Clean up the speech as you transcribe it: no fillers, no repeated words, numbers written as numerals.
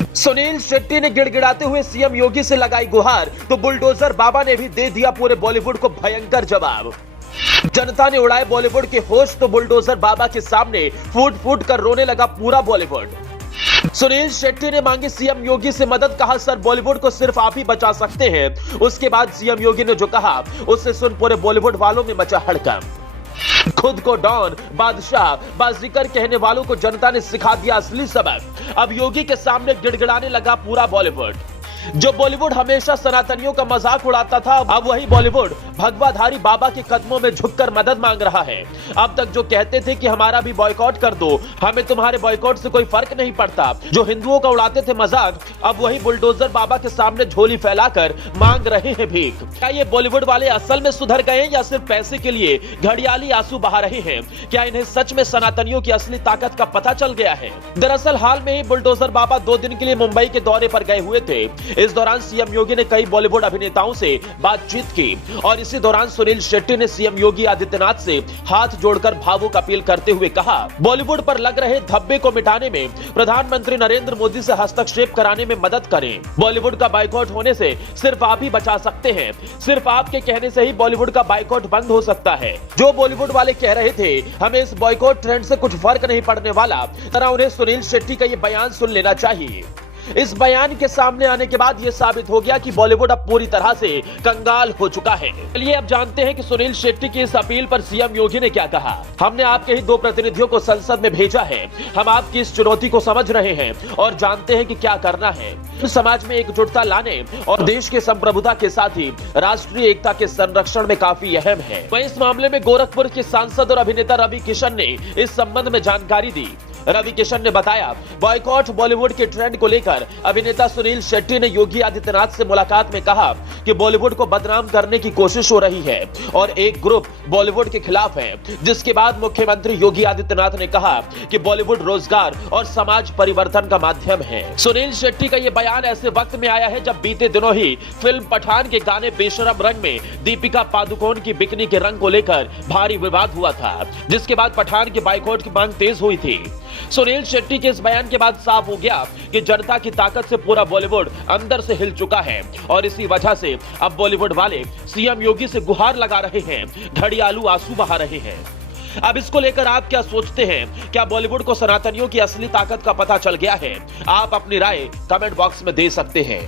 सुनील शेट्टी ने गिड़गिड़ाते हुए सीएम योगी से लगाई गुहार, तो बुलडोजर बाबा ने भी दे दिया पूरे बॉलीवुड को भयंकर जवाब। जनता ने उड़ाए बॉलीवुड के होश, तो बुलडोजर बाबा के सामने फूट फूट कर रोने लगा पूरा बॉलीवुड। सुनील शेट्टी ने मांगी सीएम योगी से मदद, कहा सर बॉलीवुड को सिर्फ आप ही बचा सकते हैं। उसके बाद सीएम योगी ने जो कहा उससे सुन पूरे बॉलीवुड वालों में मचा हड़कंप। खुद को डॉन, बादशाह, बाजीगर कहने वालों को जनता ने सिखा दिया असली सबक। अब योगी के सामने गिड़गिड़ाने लगा पूरा बॉलीवुड। जो बॉलीवुड हमेशा सनातनियों का मजाक उड़ाता था, अब वही बॉलीवुड भगवाधारी बाबा के कदमों में झुककर मदद मांग रहा है। अब तक जो कहते थे कि हमारा भी बॉयकॉट कर दो, हमें तुम्हारे बॉयकॉट से कोई फर्क नहीं पड़ता, जो हिंदुओं का उड़ाते थे मजाक, अब वही बुलडोजर बाबा के सामने झोली फैलाकर मांग रहे हैं भीख। क्या ये बॉलीवुड वाले असल में सुधर गए या सिर्फ पैसे के लिए घड़ियाली आंसू बहा रहे हैं? क्या इन्हें सच में सनातनियों की असली ताकत का पता चल गया है? दरअसल हाल में ही बुलडोजर बाबा 2 दिन के लिए मुंबई के दौरे पर गए हुए थे। इस दौरान सीएम योगी ने कई बॉलीवुड अभिनेताओं से बातचीत की और इसी दौरान सुनील शेट्टी ने सीएम योगी आदित्यनाथ से हाथ जोड़कर भावुक अपील करते हुए कहा, बॉलीवुड पर लग रहे धब्बे को मिटाने में प्रधानमंत्री नरेंद्र मोदी से हस्तक्षेप कराने में मदद करें। बॉलीवुड का बाइकआउट होने से सिर्फ आप ही बचा सकते हैं। सिर्फ आपके कहने से ही बॉलीवुड का बाइकआउट बंद हो सकता है। जो बॉलीवुड वाले कह रहे थे हमें इस बॉयकॉट ट्रेंड से कुछ फर्क नहीं पड़ने वाला, तरह उन्हें सुनील शेट्टी का ये बयान सुन लेना चाहिए। इस बयान के सामने आने के बाद यह साबित हो गया कि बॉलीवुड अब पूरी तरह से कंगाल हो चुका है। चलिए अब जानते हैं कि सुनील शेट्टी की इस अपील पर सीएम योगी ने क्या कहा। हमने आपके ही 2 प्रतिनिधियों को संसद में भेजा है। हम आपकी इस चुनौती को समझ रहे हैं और जानते हैं कि क्या करना है। समाज में एकजुटता लाने और देश के संप्रभुता के साथ ही राष्ट्रीय एकता के संरक्षण में काफी अहम है। वहीं इस मामले में गोरखपुर के सांसद और अभिनेता रवि किशन ने इस संबंध में जानकारी दी। रवि किशन ने बताया, बॉयकॉट बॉलीवुड के ट्रेंड को लेकर अभिनेता सुनील शेट्टी ने योगी आदित्यनाथ से मुलाकात में कहा कि बॉलीवुड को बदनाम करने की कोशिश हो रही है और एक ग्रुप बॉलीवुड के खिलाफ है। जिसके बाद मुख्यमंत्री योगी आदित्यनाथ ने कहा कि बॉलीवुड रोजगार और समाज परिवर्तन का माध्यम है। सुनील शेट्टी का यह बयान ऐसे वक्त में आया है जब बीते दिनों ही फिल्म पठान के गाने बेशरम रंग में दीपिका पादुकोण की बिकनी के रंग को लेकर भारी विवाद हुआ था, जिसके बाद पठान के बाइकआउट की मांग तेज हुई थी। सुनील शेट्टी के इस बयान के बाद साफ हो गया कि जनता की ताकत से पूरा बॉलीवुड अंदर से हिल चुका है और इसी वजह से अब बॉलीवुड वाले सीएम योगी से गुहार लगा रहे हैं, घड़ियालू आंसू बहा रहे हैं। अब इसको लेकर आप क्या सोचते हैं? क्या बॉलीवुड को सनातनियों की असली ताकत का पता चल गया है? आप अपनी राय कमेंट बॉक्स में दे सकते हैं।